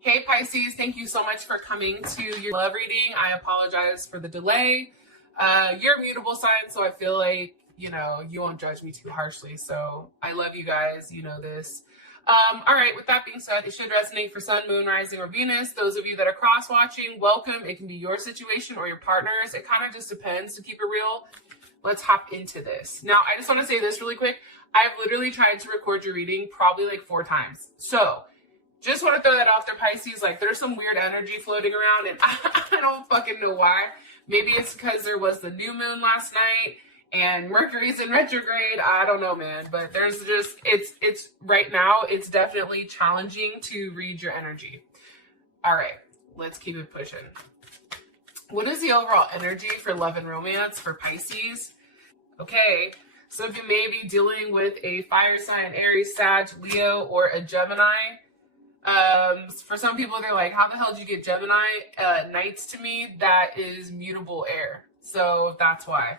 Hey Pisces, thank you so much for coming to your love reading. I apologize for the delay. You're a mutable sign, so I feel like, you won't judge me too harshly. So I love you guys, you know this. All right, with that being said, it should resonate for Sun, Moon, Rising, or Venus. Those of you that are cross-watching, welcome. It can be your situation or your partner's. It kind of just depends, to keep it real. Let's hop into this. Now, I just want to say this really quick. I've literally tried to record your reading probably like 4 times. So just want to throw that off there, Pisces. Like, there's some weird energy floating around, and I don't fucking know why. Maybe it's because there was the new moon last night, and Mercury's in retrograde. I don't know, man. But there's just, it's right now, it's definitely challenging to read your energy. All right, let's keep it pushing. What is the overall energy for love and romance for Pisces? Okay, so if you may be dealing with a fire sign, Aries, Sag, Leo, or a Gemini. For some people, they're like, how the hell did you get Gemini? Knights to me, that is mutable air. So that's why.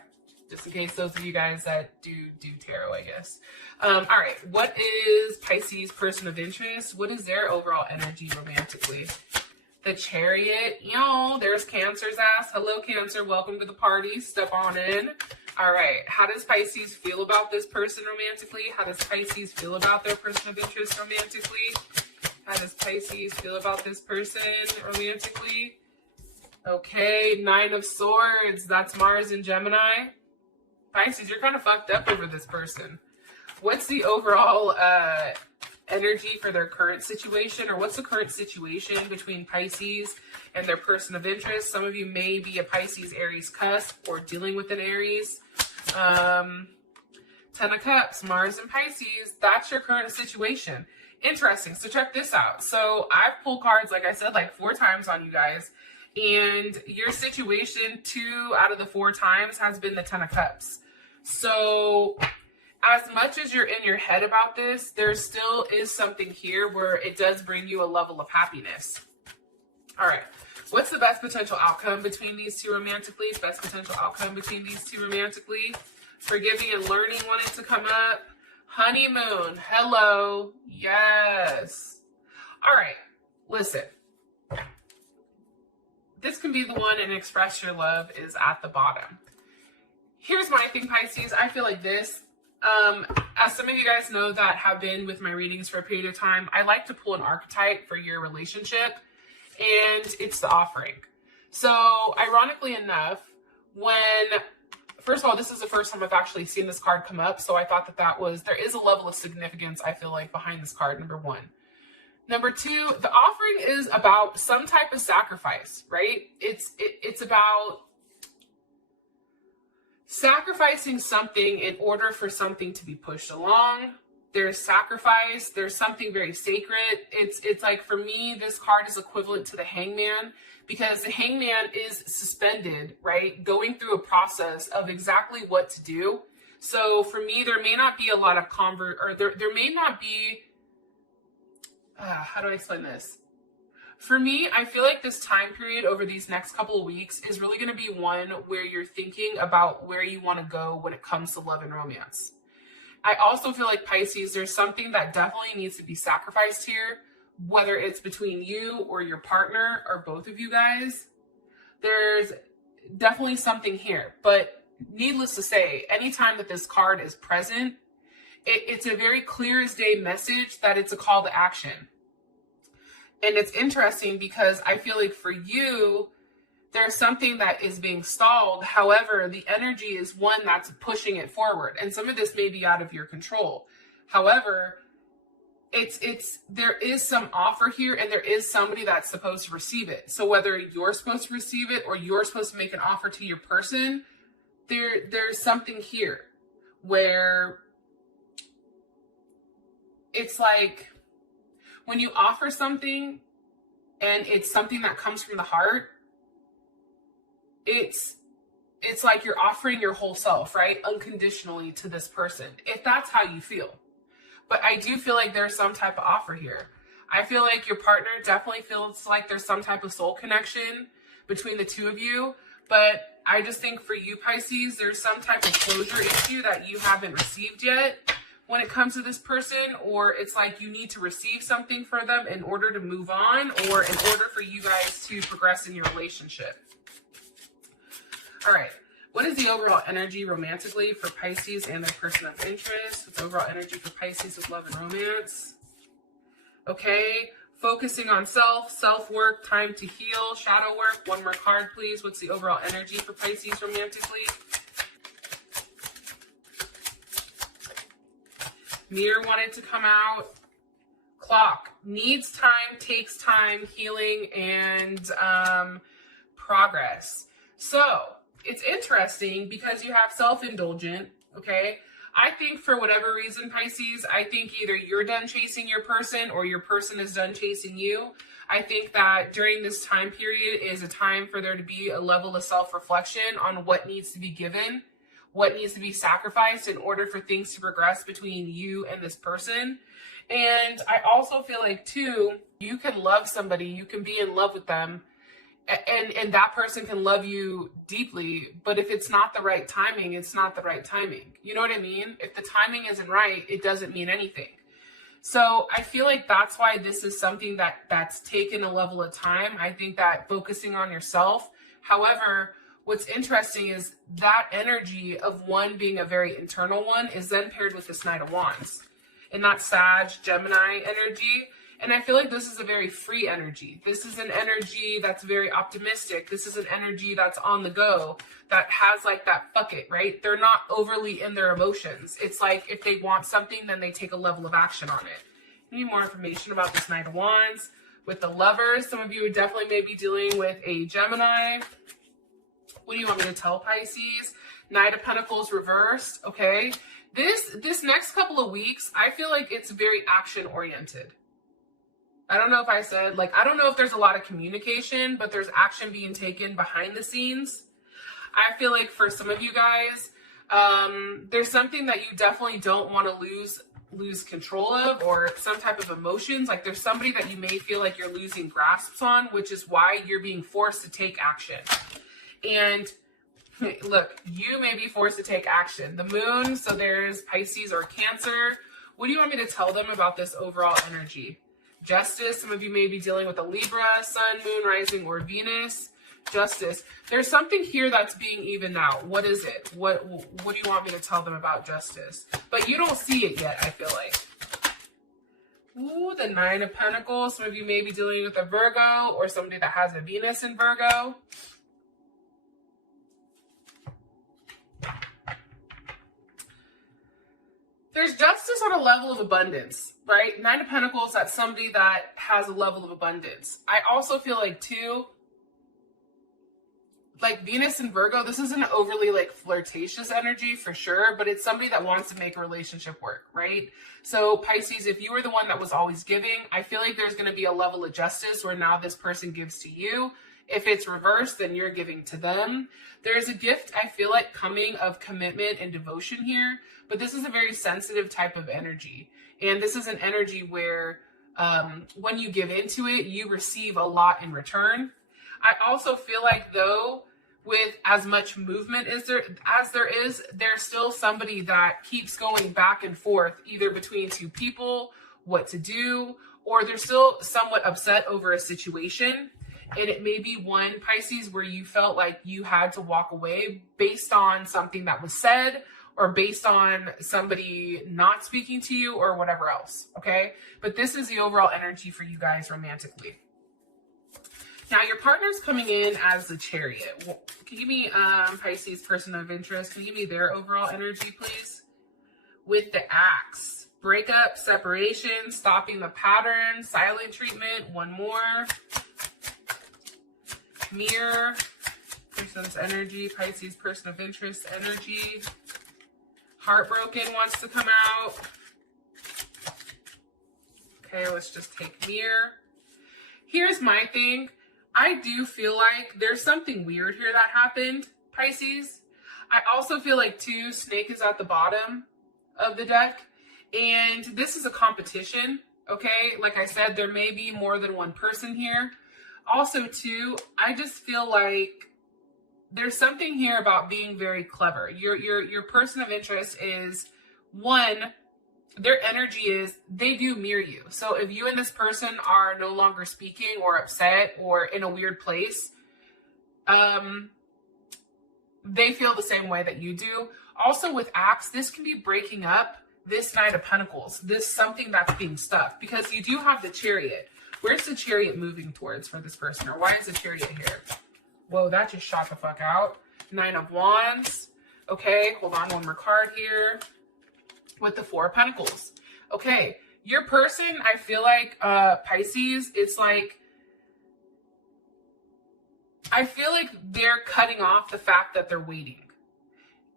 Just in case those of you guys that do tarot, I guess. All right, what is Pisces' person of interest? What is their overall energy romantically? The Chariot. There's Cancer's ass. Hello, Cancer. Welcome to the party. Step on in. All right, how does Pisces feel about this person romantically? How does Pisces feel about their person of interest romantically? How does Pisces feel about this person romantically? Okay, 9 of Swords. That's Mars and Gemini. Pisces, you're kind of fucked up over this person. What's the overall energy for their current situation? Or what's the current situation between Pisces and their person of interest? Some of you may be a Pisces Aries cusp or dealing with an Aries. 10 of Cups, Mars and Pisces. That's your current situation. Interesting. So check this out. So I've pulled cards, like I said, like 4 times on you guys. And your situation 2 out of the 4 times has been the 10 of Cups. So as much as you're in your head about this, there still is something here where it does bring you a level of happiness. All right. What's the best potential outcome between these two romantically? Best potential outcome between these two romantically? Forgiving and learning wanted to come up. Honeymoon. Hello. Yes. All right. Listen. This can be the one, and express your love is at the bottom. Here's my thing, Pisces. I feel like this. As some of you guys know that have been with my readings for a period of time, I like to pull an archetype for your relationship, and it's the offering. So ironically enough, first of all, this is the first time I've actually seen this card come up, so I thought there is a level of significance, I feel like, behind this card, number 1. Number 2, the offering is about some type of sacrifice, right? It's about sacrificing something in order for something to be pushed along. There's sacrifice. There's something very sacred. It's like, for me, this card is equivalent to the Hangman, because the Hangman is suspended, right? Going through a process of exactly what to do. So for me, there may not be a lot of there may not be, how do I explain this? For me, I feel like this time period over these next couple of weeks is really going to be one where you're thinking about where you want to go when it comes to love and romance. I also feel like, Pisces, there's something that definitely needs to be sacrificed here, whether it's between you or your partner or both of you guys. There's definitely something here. But needless to say, anytime that this card is present, it's a very clear as day message that it's a call to action. And it's interesting because I feel like for you, there's something that is being stalled. However, the energy is one that's pushing it forward. And some of this may be out of your control. However, there is some offer here, and there is somebody that's supposed to receive it. So whether you're supposed to receive it or you're supposed to make an offer to your person, there's something here where it's like, when you offer something and it's something that comes from the heart, it's like you're offering your whole self, right? Unconditionally to this person, if that's how you feel. But I do feel like there's some type of offer here. I feel like your partner definitely feels like there's some type of soul connection between the two of you. But I just think for you, Pisces, there's some type of closure issue that you haven't received yet. when it comes to this person, or it's like you need to receive something for them in order to move on, or in order for you guys to progress in your relationship. All right. What is the overall energy romantically for Pisces and their person of interest? What's overall energy for Pisces with love and romance? Okay. Focusing on self-work, time to heal, shadow work. One more card, please. What's the overall energy for Pisces romantically? Mirror wanted to come out. Clock. Needs time, takes time, healing, and progress. So, it's interesting because you have self-indulgent, okay? I think for whatever reason, Pisces, I think either you're done chasing your person or your person is done chasing you. I think that during this time period is a time for there to be a level of self-reflection on what needs to be given, what needs to be sacrificed in order for things to progress between you and this person. And I also feel like, too, you can love somebody, you can be in love with them, and that person can love you deeply, but if it's not the right timing, it's not the right timing. You know what I mean? If the timing isn't right, it doesn't mean anything. So I feel like that's why this is something that's taken a level of time. I think that focusing on yourself. However, what's interesting is that energy of one being a very internal one is then paired with this Knight of Wands. And that Sag, Gemini energy. And I feel like this is a very free energy. This is an energy that's very optimistic. This is an energy that's on the go, that has like that fuck it, right? They're not overly in their emotions. It's like if they want something, then they take a level of action on it. Need more information about this Knight of Wands. With the Lovers, some of you would definitely maybe dealing with a Gemini. What do you want me to tell Pisces? Knight of Pentacles reversed, okay? This next couple of weeks, I feel like it's very action-oriented. I don't know if I said, like, I don't know if there's a lot of communication, but there's action being taken behind the scenes. I feel like for some of you guys, there's something that you definitely don't want to lose control of, or some type of emotions. Like there's somebody that you may feel like you're losing grasps on, which is why you're being forced to take action. And look, you may be forced to take action. The moon, so there's Pisces or Cancer. What do you want me to tell them about this overall energy? Justice, some of you may be dealing with a Libra, Sun, Moon, Rising, or Venus. Justice. There's something here that's being evened out. What is it? What do you want me to tell them about justice? But you don't see it yet, I feel like. Ooh, the Nine of Pentacles. Some of you may be dealing with a Virgo or somebody that has a Venus in Virgo. There's justice on a level of abundance, right? Nine of Pentacles, that's somebody that has a level of abundance. I also feel like, too, like Venus and Virgo, this isn't overly like flirtatious energy for sure, but it's somebody that wants to make a relationship work, right? So Pisces, if you were the one that was always giving, I feel like there's going to be a level of justice where now this person gives to you. If it's reversed, then you're giving to them. There's a gift, I feel like, coming of commitment and devotion here, but this is a very sensitive type of energy. And this is an energy where when you give into it, you receive a lot in return. I also feel like, though, with as much movement as there is, there's still somebody that keeps going back and forth, either between two people, what to do, or they're still somewhat upset over a situation. And it may be one, Pisces, where you felt like you had to walk away based on something that was said, or based on somebody not speaking to you, or whatever else, okay? But this is the overall energy for you guys romantically. Now, your partner's coming in as the Chariot. Can you give me Pisces, person of interest? Can you give me their overall energy, please? With the Axe. Breakup, separation, stopping the pattern, silent treatment. One more. Mirror. Person's energy. Pisces, person of interest energy. Heartbroken wants to come out. Okay, let's just take Mirror. Here's my thing. I do feel like there's something weird here that happened, Pisces. I also feel like, too, Snake is at the bottom of the deck. And this is a competition, okay? Like I said, there may be more than one person here. Also, too, I just feel like there's something here about being very clever. Your person of interest is, one, their energy is they do mirror you. So if you and this person are no longer speaking or upset or in a weird place, they feel the same way that you do. Also with apps, this can be breaking up this Knight of Pentacles, this something that's being stuck, because you do have the Chariot. Where's the Chariot moving towards for this person? Or why is the Chariot here? Whoa, that just shot the fuck out. Nine of Wands. Okay, hold on, one more card here. With the Four of Pentacles. Okay, your person, I feel like, Pisces, it's like, I feel like they're cutting off the fact that they're waiting.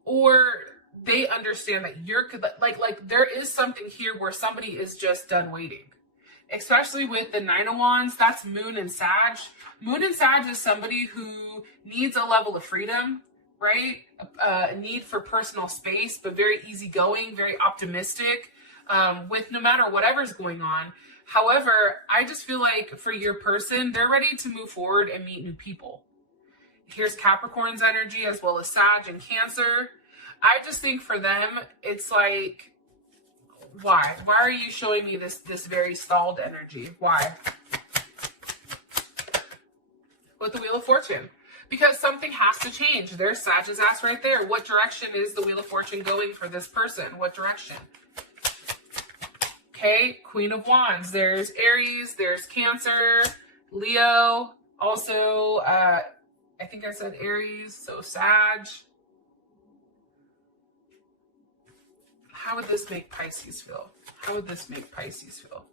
Or they understand that you're, like there is something here where somebody is just done waiting. Especially with the Nine of Wands, that's Moon and Sag. Moon and Sag is somebody who needs a level of freedom, right? A need for personal space, but very easygoing, very optimistic, with no matter whatever's going on. However, I just feel like for your person, they're ready to move forward and meet new people. Here's Capricorn's energy as well as Sag and Cancer. I just think for them, it's like, why? Why are you showing me this very stalled energy? Why? With the Wheel of Fortune. Because something has to change. There's Sag's ass right there. What direction is the Wheel of Fortune going for this person? What direction? Okay, Queen of Wands. There's Aries, there's Cancer, Leo. Also, I think I said Aries, so Sag. How would this make Pisces feel? How would this make Pisces feel?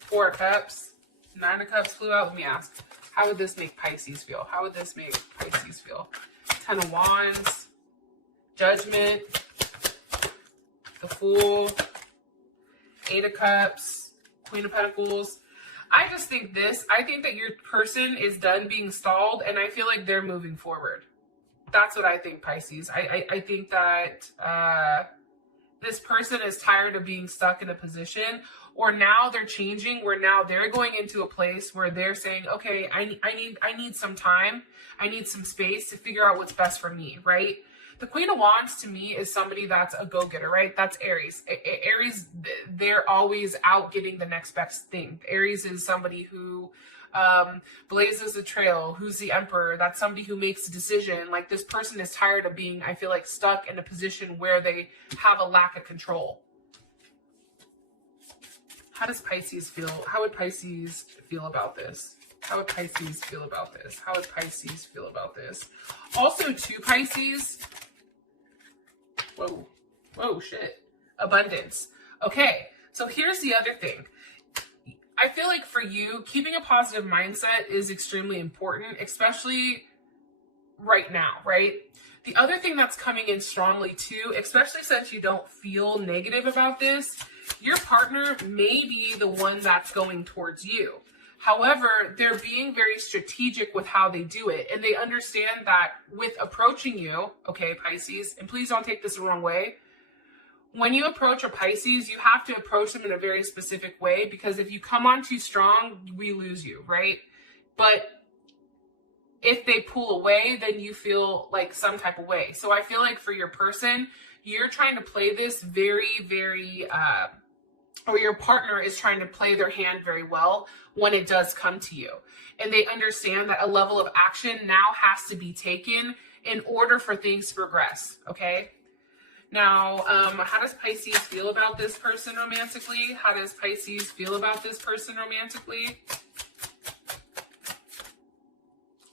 Four of Cups. Nine of Cups flew out. Let me ask. How would this make Pisces feel? How would this make Pisces feel? Ten of Wands. Judgment. The Fool. Eight of Cups. Queen of Pentacles. I just think I think that your person is done being stalled, and I feel like they're moving forward. That's what I think, Pisces. I think that this person is tired of being stuck in a position, or now they're changing, where now they're going into a place where they're saying, okay, I need some time. I need some space to figure out what's best for me, right? The Queen of Wands to me is somebody that's a go-getter, right? That's Aries. Aries, they're always out getting the next best thing. Aries is somebody who blazes a trail, who's the emperor. That's somebody who makes a decision. Like, this person is tired of being, I feel like, stuck in a position where they have a lack of control. How does Pisces feel? How would Pisces feel about this? How would Pisces feel about this? How would Pisces feel about this? Also, to Pisces, whoa, shit. Abundance. Okay, so here's the other thing. I feel like for you, keeping a positive mindset is extremely important, especially right now, right? The other thing that's coming in strongly too, especially since you don't feel negative about this, your partner may be the one that's going towards you. However, they're being very strategic with how they do it. And they understand that with approaching you, okay, Pisces, and please don't take this the wrong way. When you approach a Pisces, you have to approach them in a very specific way, because if you come on too strong, we lose you, right? But if they pull away, then you feel like some type of way. So I feel like for your person, you're trying to play this very, very, or your partner is trying to play their hand very well when it does come to you. And they understand that a level of action now has to be taken in order for things to progress, okay? Now, how does Pisces feel about this person romantically? How does Pisces feel about this person romantically?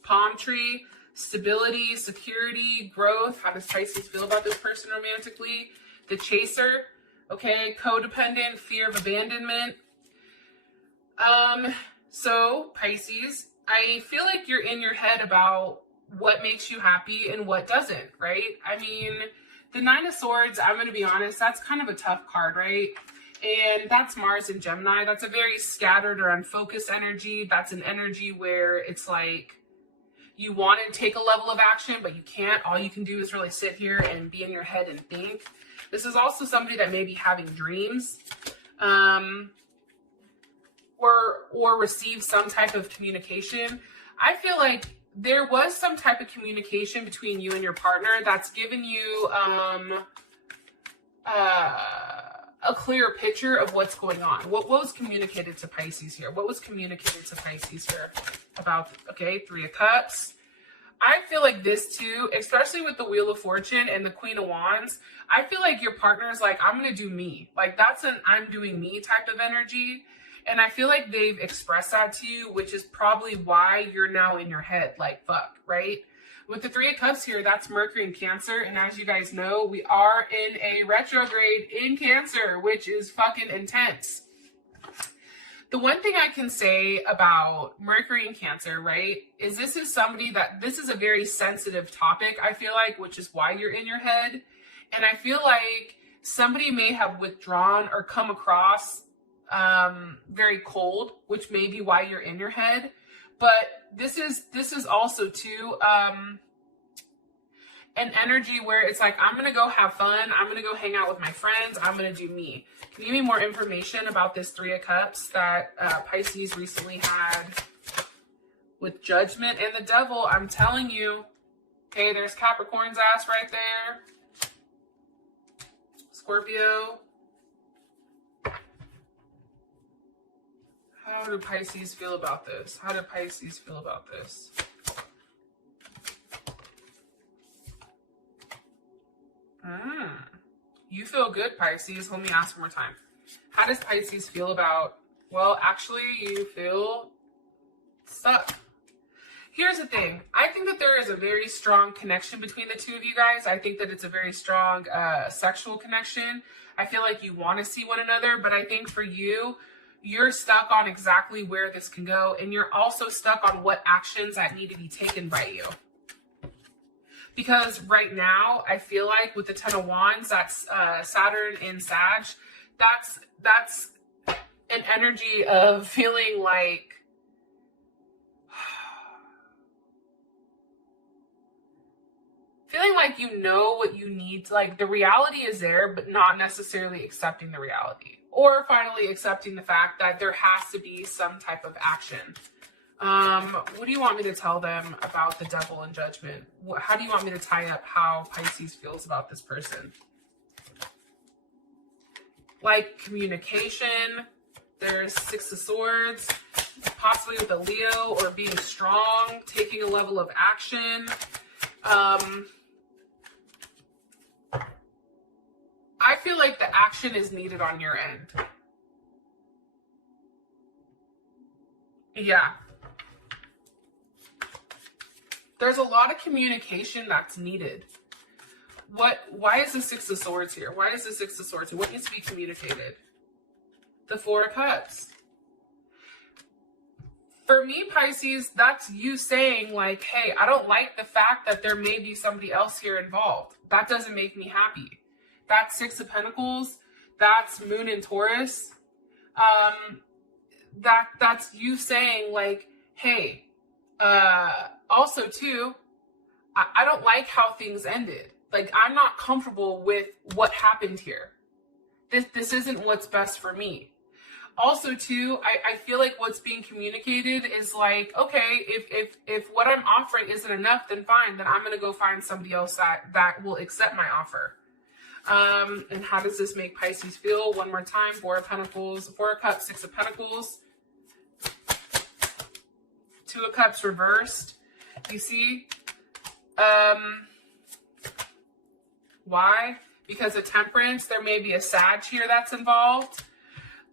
Palm tree, stability, security, growth. How does Pisces feel about this person romantically? The chaser, okay, codependent, fear of abandonment. So Pisces, I feel like you're in your head about what makes you happy and what doesn't, right? I mean, the Nine of Swords, I'm going to be honest, that's kind of a tough card, right? And that's Mars and Gemini. That's a very scattered or unfocused energy. That's an energy where it's like you want to take a level of action, but you can't. All you can do is really sit here and be in your head and think. This is also somebody that may be having dreams, or receive some type of communication. I feel like there was some type of communication between you and your partner that's given you a clearer picture of what's going on. What was communicated to Pisces here? What was communicated to Pisces here about, okay, Three of Cups. I feel like this too, especially with the Wheel of Fortune and the Queen of Wands, I feel like your partner's like, I'm going to do me. Like that's an I'm doing me type of energy. And I feel like they've expressed that to you, which is probably why you're now in your head like, fuck, right? With the Three of Cups here, that's Mercury in Cancer. And as you guys know, we are in a retrograde in Cancer, which is fucking intense. The one thing I can say about Mercury in Cancer, right, is this is somebody that, this is a very sensitive topic, I feel like, which is why you're in your head. And I feel like somebody may have withdrawn or come across very cold, which may be why you're in your head. But this is also too an energy where it's like, I'm gonna go have fun, I'm gonna go hang out with my friends, I'm gonna do me. Can you give me more information about this Three of Cups that Pisces recently had with Judgment and the Devil? I'm telling you, okay, there's Capricorn's ass right there, Scorpio. How do Pisces feel about this? How do Pisces feel about this? You feel good, Pisces. Let me ask one more time. How does Pisces feel about, well, actually, you feel stuck. Here's the thing. I think that there is a very strong connection between the two of you guys. I think that it's a very strong sexual connection. I feel like you want to see one another, but I think for you, you're stuck on exactly where this can go. And you're also stuck on what actions that need to be taken by you. Because right now, I feel like with the Ten of Wands, that's Saturn in Sag, that's an energy of feeling like you know what you need. Like the reality is there, but not necessarily accepting the reality. Or finally accepting the fact that there has to be some type of action. What do you want me to tell them about the Devil and Judgment? How do you want me to tie up how Pisces feels about this person? Like communication, there's Six of Swords, possibly with a Leo, or being strong, taking a level of action. I feel like the action is needed on your end. Yeah. There's a lot of communication that's needed. Why is the Six of Swords here? Why is the Six of Swords here? What needs to be communicated? The Four of Cups. For me, Pisces, that's you saying like, hey, I don't like the fact that there may be somebody else here involved. That doesn't make me happy. That's Six of Pentacles. That's Moon in Taurus. That's you saying like, hey, also too, I don't like how things ended. Like, I'm not comfortable with what happened here. This isn't what's best for me. Also too, I feel like what's being communicated is like, okay, if what I'm offering isn't enough, then fine, then I'm going to go find somebody else that will accept my offer. And how does this make Pisces feel? One more time. Four of Pentacles, Four of Cups, Six of Pentacles, Two of Cups reversed. You see? Why? Because of Temperance, there may be a Sag here that's involved.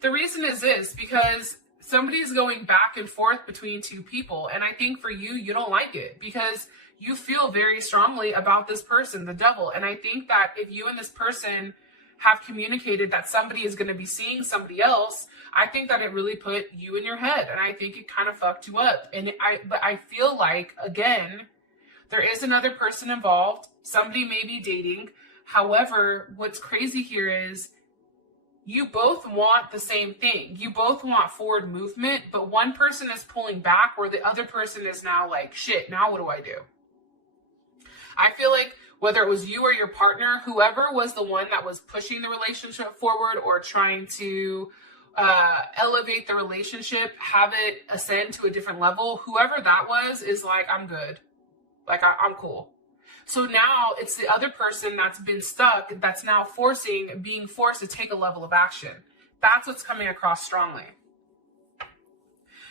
The reason is this, because somebody's going back and forth between two people. And I think for you, you don't like it because you feel very strongly about this person, the Devil. And I think that if you and this person have communicated that somebody is going to be seeing somebody else, I think that it really put you in your head. And I think it kind of fucked you up. But I feel like, again, there is another person involved. Somebody may be dating. However, what's crazy here is you both want the same thing. You both want forward movement, but one person is pulling back where the other person is now like, shit, now what do I do? I feel like whether it was you or your partner, whoever was the one that was pushing the relationship forward or trying to elevate the relationship, have it ascend to a different level, whoever that was is like, I'm good. Like, I'm cool. So now it's the other person that's been stuck that's now being forced to take a level of action. That's what's coming across strongly.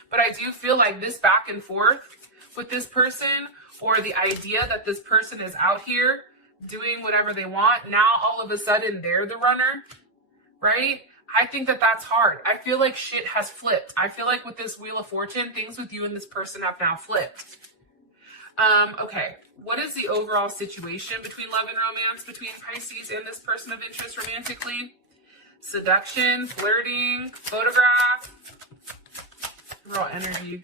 But I do feel like this back and forth with this person, or the idea that this person is out here doing whatever they want, now all of a sudden they're the runner, right? I think that that's hard. I feel like shit has flipped. I feel like with this Wheel of Fortune, things with you and this person have now flipped. Okay, what is the overall situation between love and romance between Pisces and this person of interest romantically? Seduction, flirting, photograph, raw energy.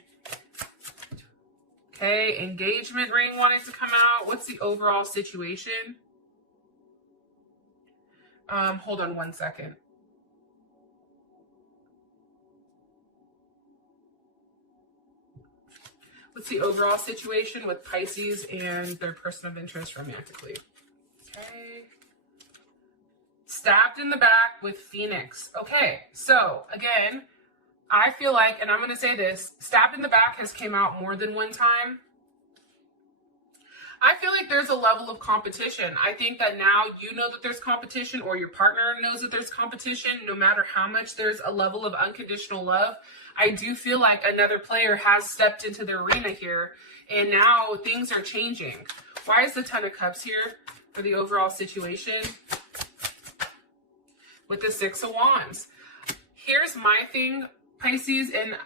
Okay, engagement ring wanting to come out. What's the overall situation? Hold on one second. What's the overall situation with Pisces and their person of interest romantically? Okay. Stabbed in the back with Phoenix. Okay, so again, I feel like, and I'm going to say this, stabbed in the back has came out more than one time. I feel like there's a level of competition. I think that now you know that there's competition, or your partner knows that there's competition, no matter how much there's a level of unconditional love. I do feel like another player has stepped into the arena here, and now things are changing. Why is the Ten of Cups here for the overall situation? With the Six of Wands. Here's my thing, Pisces, and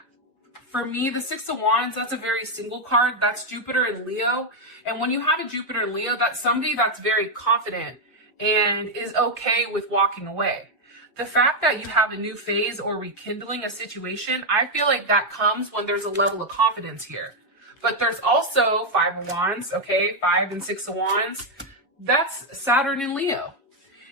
for me, the Six of Wands, that's a very single card. That's Jupiter and Leo. And when you have a Jupiter and Leo, that's somebody that's very confident and is okay with walking away. The fact that you have a new phase or rekindling a situation, I feel like that comes when there's a level of confidence here. But there's also Five of Wands, okay? 5 and 6 of Wands. That's Saturn and Leo.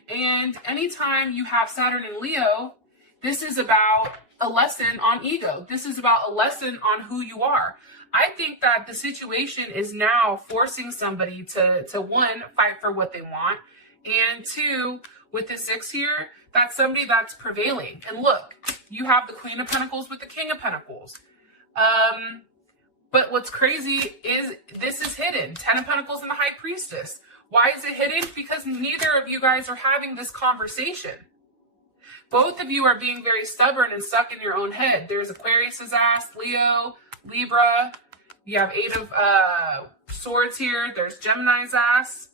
And anytime you have Saturn and Leo, this is about a lesson on ego. This is about a lesson on who you are. I think that the situation is now forcing somebody to one, fight for what they want, and two, with the 6 here, that's somebody that's prevailing. And look, you have the Queen of Pentacles with the King of Pentacles. But what's crazy is this is hidden. 10 of Pentacles and the High Priestess. Why is it hidden? Because neither of you guys are having this conversation. Both of you are being very stubborn and stuck in your own head. There's Aquarius's ass, Leo, Libra. You have 8 of Swords here. There's Gemini's ass.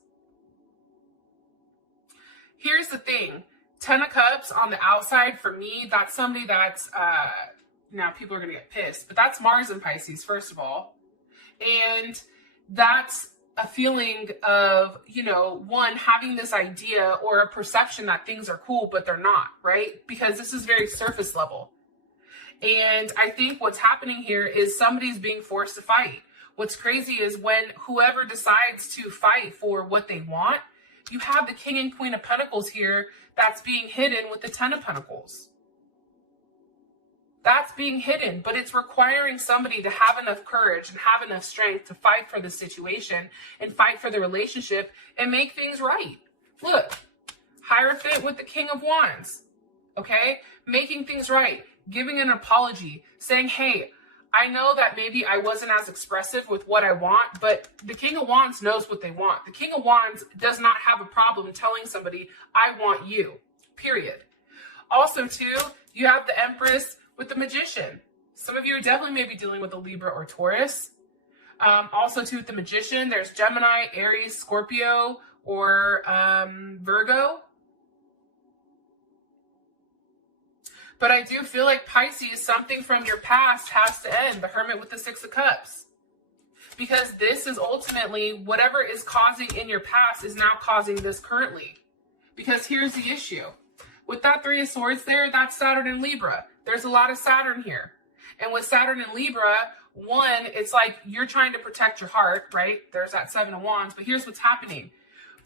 Here's the thing. 10 of Cups on the outside, for me, that's somebody that's, now people are going to get pissed, but that's Mars and Pisces, first of all. And that's a feeling of, you know, one, having this idea or a perception that things are cool, but they're not, right? Because this is very surface level. And I think what's happening here is somebody's being forced to fight. What's crazy is when whoever decides to fight for what they want, you have the King and Queen of Pentacles here that's being hidden with the 10 of Pentacles. That's being hidden, but it's requiring somebody to have enough courage and have enough strength to fight for the situation and fight for the relationship and make things right. Look, Hierophant with the King of Wands, okay? Making things right, giving an apology, saying, hey, I know that maybe I wasn't as expressive with what I want, but the King of Wands knows what they want. The King of Wands does not have a problem telling somebody, I want you, period. Also, too, you have the Empress with the Magician. Some of you are definitely maybe dealing with a Libra or Taurus. Also, too, with the Magician, there's Gemini, Aries, Scorpio, or Virgo. But I do feel like Pisces, something from your past has to end. The Hermit with the 6 of Cups. Because this is ultimately, whatever is causing in your past is now causing this currently. Because here's the issue. With that 3 of Swords there, that's Saturn and Libra. There's a lot of Saturn here. And with Saturn and Libra, one, it's like you're trying to protect your heart, right? There's that 7 of Wands. But here's what's happening.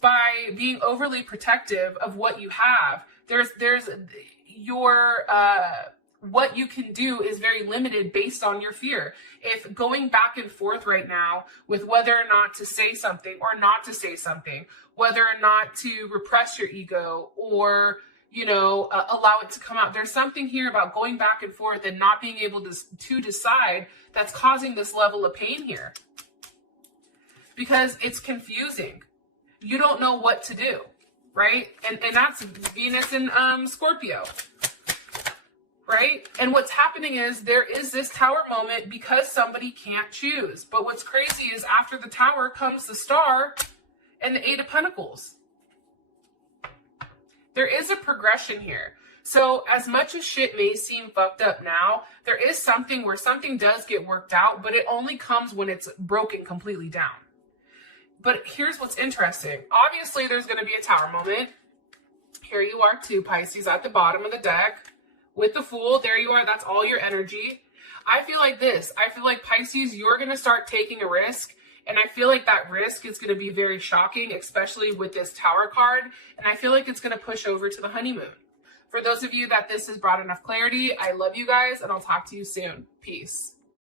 By being overly protective of what you have, there's your what you can do is very limited based on your fear. If going back and forth right now with whether or not to say something or not to say something, whether or not to repress your ego or, you know, allow it to come out, there's something here about going back and forth and not being able to decide that's causing this level of pain here. Because it's confusing. you don't know what to do, right? And that's Venus in Scorpio, right? And what's happening is there is this Tower moment because somebody can't choose. But what's crazy is after the Tower comes the Star and the Eight of Pentacles. There is a progression here. So as much as shit may seem fucked up now, there is something where something does get worked out, but it only comes when it's broken completely down. But here's what's interesting. Obviously, there's going to be a Tower moment. Here you are too, Pisces, at the bottom of the deck with the Fool. There you are. That's all your energy. I feel like this. I feel like, Pisces, you're going to start taking a risk. And I feel like that risk is going to be very shocking, especially with this Tower card. And I feel like it's going to push over to the honeymoon. For those of you that this has brought enough clarity, I love you guys, and I'll talk to you soon. Peace.